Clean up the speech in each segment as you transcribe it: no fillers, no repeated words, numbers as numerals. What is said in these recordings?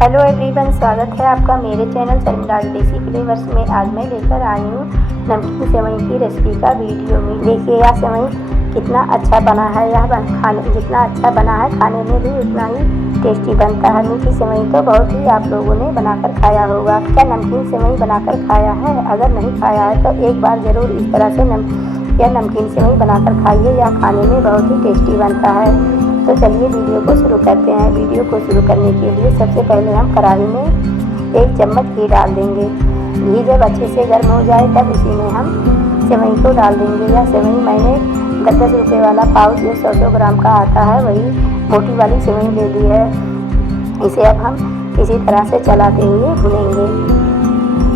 Hello everyone, स्वागत है आपका मेरे चैनल शर्मिलाज देसी फ्लेवर्स में। आज मैं लेकर आई हूँ नमकीन सेवई की रेसिपी का वीडियो में। देखिए यह सेवई कितना अच्छा बना है। यह खाने जितना अच्छा बना है खाने में भी उतना ही टेस्टी बनता है। मीठी सेवई तो बहुत ही आप लोगों ने बनाकर खाया होगा। क्या नमकीन सेवई बनाकर खाया है? अगर नहीं खाया है तो एक बार ज़रूर इस तरह से यह नमकीन सेवई बनाकर खाइए। यह खाने में बहुत ही टेस्टी बनता है। तो चलिए वीडियो को शुरू करते हैं। वीडियो को शुरू करने के लिए सबसे पहले हम कढ़ाई में 1 चम्मच घी डाल देंगे। घी जब अच्छे से गर्म हो जाए तब उसी में हम सेवई को डाल देंगे। यह सेवई मैंने 10-10 रुपये वाला पाउच जो 100-100 ग्राम का आता है वही मोटी वाली सेवई ले ली है। इसे अब हम इसी तरह से चलाते हुए भुनेंगे।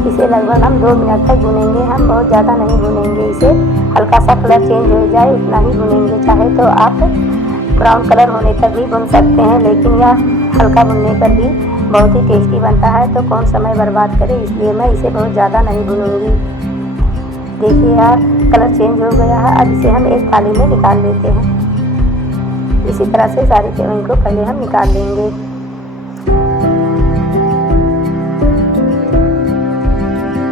इसे लगभग हम 2 मिनट तक भुनेंगे। हम बहुत ज़्यादा नहीं भुनेंगे। इसे हल्का सा कलर चेंज हो जाए उतना ही भुनेंगे। चाहे तो आप ब्राउन कलर होने तक भी भून सकते हैं, लेकिन यह हल्का भुनने पर भी बहुत ही टेस्टी बनता है। तो कौन समय बर्बाद करे, इसलिए मैं इसे बहुत ज़्यादा नहीं भूनूंगी। देखिए यार कलर चेंज हो गया है। अब इसे हम एक थाली में निकाल लेते हैं। इसी तरह से सारी सेवई को पहले हम निकाल लेंगे।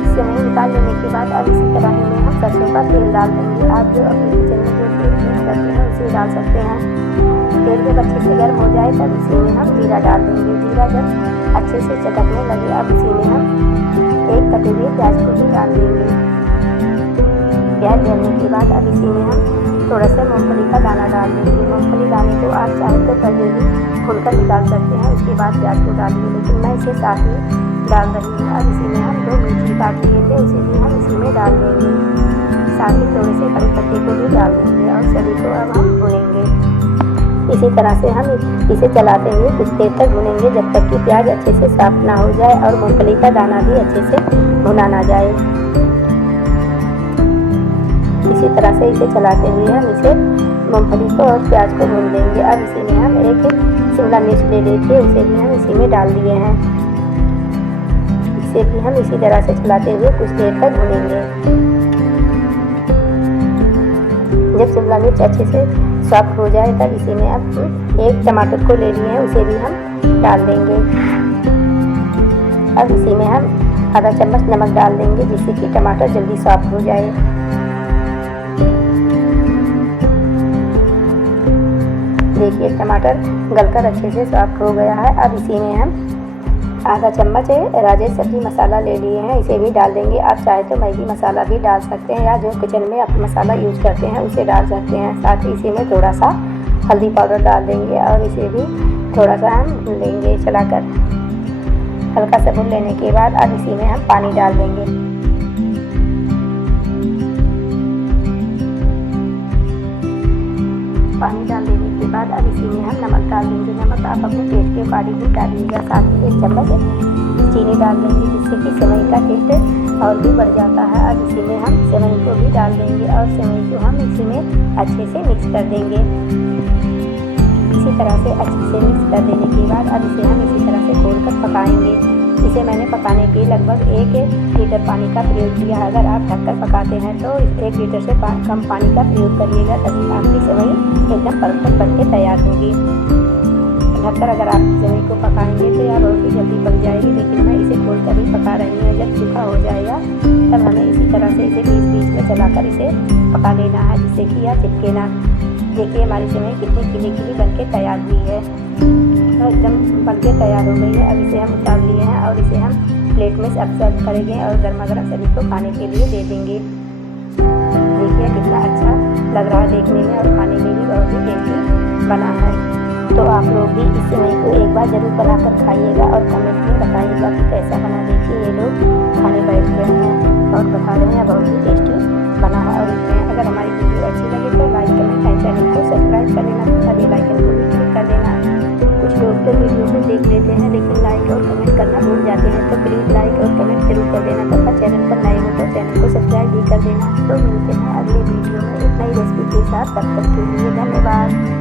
सेवई निकाल लेने के बाद अब इसी कढ़ाई में हम सरसों का तेल डाल देंगे। आप जो अपने किचन में जो तेल यूज करते हैं उसे डाल सकते हैं। तेल जब अच्छे से गर्म हो जाए तब इसी में हम जीरा डाल देंगे। जीरा जब अच्छे से चटकने लगे अब इसी में हम 1 कटे हुए प्याज को भी डाल देंगे। प्याज डालने के बाद अब इसी में हम थोड़ा सा मूंगफली का दाना डाल देंगे। मूंगफली दाने को आप चाहे तो पहले भी भूनकर निकाल सकते हैं, उसके बाद प्याज को डालिए, लेकिन मैं इसे साथ ही डाल रही हूँ। अब इसी में हम 2 मिर्ची काट लिए थे उसे भी हम इसी में डाल देंगे। साथ ही थोड़े से कड़ी पत्ते को भी डाल देंगे और सभी को अब हम भूनेंगे। इसी तरह से हम इसे चलाते हुए कुछ देर तक भुनेंगे जब तक कि प्याज अच्छे से साफ ना हो जाए और मूंगफली का दाना भी अच्छे से भुना ना जाए। इसी तरह से इसे चलाते हुए हम इसे मूंगफली को और प्याज को भून देंगे। अब इसी में हम 1 शिमला मिर्च ले लेके उसे भी हम इसी में डाल दिए हैं। इसे भी हम इसी तरह से चलाते हुए कुछ देर तक भुनेंगे। जब शिमला मिर्च अच्छे से सॉफ्ट हो जाए तब इसी में अब 1 टमाटर को ले लिए हैं उसे भी हम डाल देंगे। अब इसी में हम आधा चम्मच नमक डाल देंगे जिससे कि टमाटर जल्दी सॉफ्ट हो जाए। देखिए टमाटर गलकर अच्छे से सॉफ्ट हो गया है। अब इसी में हम आधा चम्मच राजेश सब्जी मसाला ले लिए हैं, इसे भी डाल देंगे। आप चाहे तो मैगी मसाला भी डाल सकते हैं या जो किचन में आप मसाला यूज़ करते हैं उसे डाल सकते हैं। साथ ही इसी में थोड़ा सा हल्दी पाउडर डाल देंगे और इसे भी थोड़ा सा हम भून लेंगे चलाकर। हल्का सा भून लेने के बाद अब इसी में हम पानी डाल देंगे। पानी डाल देने के बाद अब इसी में हम नमक डाल देंगे। नमक आप अपने टेस्ट के अकॉर्डिंग ही डालिएगा। साथ ही 1 चम्मच चीनी डाल देंगे जिससे कि सेवई का टेस्ट और भी बढ़ जाता है। अब इसी में हम सेवई को भी डाल देंगे और सेवई को हम इसी में अच्छे से मिक्स कर देंगे। इसी तरह से अच्छे से मिक्स कर देने के बाद अब इसे हम इसी तरह से खोल कर पकाएंगे। इसे मैंने पकाने के लगभग 1 लीटर पानी का प्रयोग किया है। अगर आप ढककर पकाते हैं तो 1 लीटर से कम पानी का प्रयोग करिएगा, तभी आपकी सेवई एकदम परफेक्ट बन के तैयार होगी। ढककर अगर आप सेवई को पकाएंगे तो यह बहुत ही जल्दी पक जाएगी, लेकिन मैं इसे खोल कर ही पका रही हूँ। जब सूखा हो जाएगा तब हमें इसी तरह से इसे बीच-बीच में चलाकर इसे पका लेना है जिससे कि यह चिपके ना। देखिए हमारी सेवई कितनी खिली-खिली बन के तैयार हुई है, एकदम बनके तैयार हो गई है। अब इसे हम उतार लिए हैं और इसे हम प्लेट में सर्व करेंगे और गर्मा-गर्म सभी को खाने के लिए दे देंगे। देखिए कितना अच्छा लग रहा है देखने में और खाने में भी बहुत ही टेस्टी बना है। तो आप लोग भी इस सेवई को एक बार ज़रूर बनाकर खाइएगा और कमेंट में बताइएगा कि कैसा बना। देखिए ये लोग खाने बैठ गए हैं और बता रहे हैं बहुत ही टेस्टी बना है। और अगर हमारी वीडियो अच्छी लगे तो लाइक कमेंट एंड चैनल को सब्सक्राइब कर लेना तथा बेल आइकन को भी क्लिक कर देना। कुछ लोग तो वीडियो को देख लेते हैं लेकिन लाइक और कमेंट करना भूल जाते हैं, तो प्लीज़ लाइक और कमेंट जरूर कर देना तथा चैनल पर नए हो तो चैनल को सब्सक्राइब भी कर देना। तो मिलते हैं अगले वीडियो में एक नई रेसिपी के साथ। तब तक के लिए धन्यवाद।